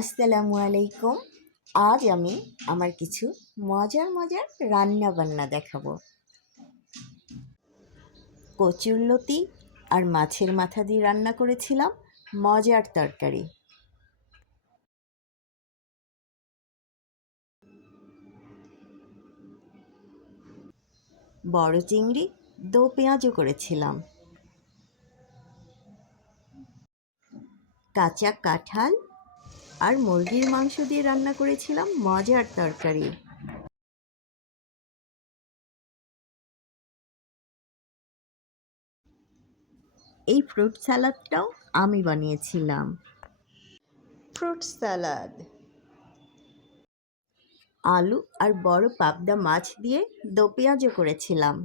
আসসালামু আলাইকুম। আজ আমি আমার কিছু মজার মজার রান্না বান্না দেখাবো। কচুরলতি আর মাছের মাথা দিয়ে রান্না করেছিলাম মজার তরকারি। বড় চিংড়ি দো পেঁয়াজও করেছিলাম। কাঁচা কাঁঠাল আর মুরগির মাংস দিয়ে রান্না করেছিলাম মজার তরকারি। এই ফ্রুট স্যালাডটাও আমি বানিয়েছিলাম। ফ্রুট স্যালাড আলু আর বড় পাবদা মাছ দিয়ে দো পেঁয়াজও করেছিলাম।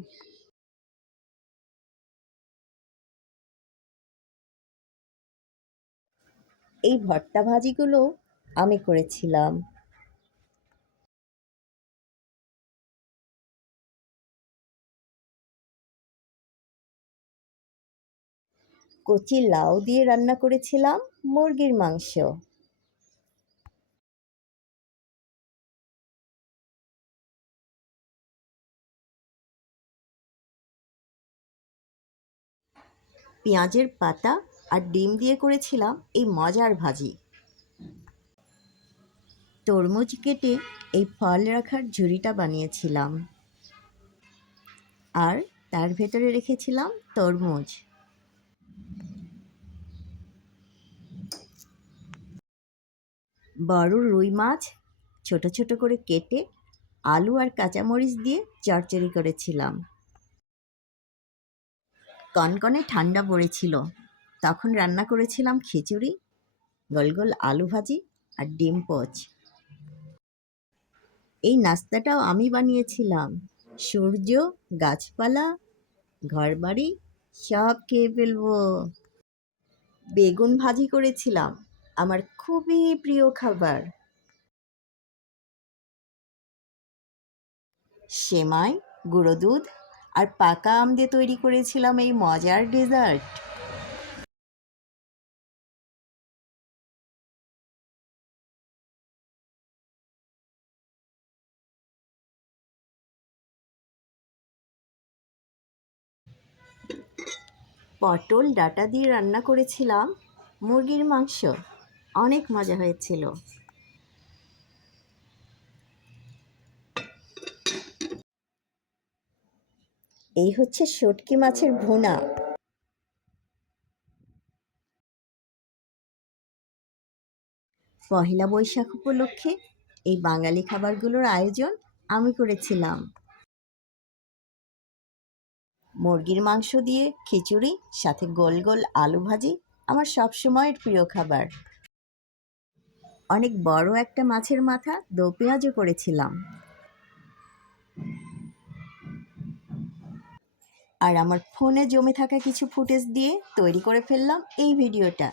এই ভর্তা ভাজিগুলো আমি করেছিলাম। কচি লাউ দিয়ে রান্না করেছিলাম মুরগির মাংস। পেঁয়াজের পাতা আর ডিম দিয়ে করেছিলাম এই মজার ভাজি। তরমুজ কেটে এই ফল রাখার ঝুড়িটা বানিয়েছিলাম আর তার ভেতরে রেখেছিলাম তরমুজ। বড় রুই মাছ ছোট ছোট করে কেটে আলু আর কাঁচামরিচ দিয়ে চচ্চড়ি করেছিলাম। কনকনে ঠান্ডা পড়েছিল, তখন রান্না করেছিলাম খিচুড়ি, গোল গোল আলু ভাজি আর ডিম পোচ। এই নাস্তাটাও আমি বানিয়েছিলাম। সূর্য, গাছপালা, ঘরবাড়ি সব খেয়ে ফেলবো। বেগুন ভাজি করেছিলাম, আমার খুবই প্রিয় খাবার। সেমাই, গুঁড়ো দুধ আর পাকা আম দিয়ে তৈরি করেছিলাম এই মজার ডেজার্ট। পটল ডাঁটা দিয়ে রান্না করেছিলাম মুরগির মাংস, অনেক মজা হয়েছিল। এই হচ্ছে শুটকি মাছের ভুনা। পহেলা বৈশাখ উপলক্ষে এই বাঙালি খাবারগুলোর আয়োজন আমি করেছিলাম। মুরগির মাংস দিয়ে খিচুড়ি, সাথে গোল গোল আলু ভাজি আমার সবসময়ের প্রিয় খাবার। অনেক বড় একটা মাছের মাথা দো পেঁয়াজও করেছিলাম। আর আমার ফোনে জমে থাকা কিছু ফুটেজ দিয়ে তৈরি করে ফেললাম এই ভিডিওটা।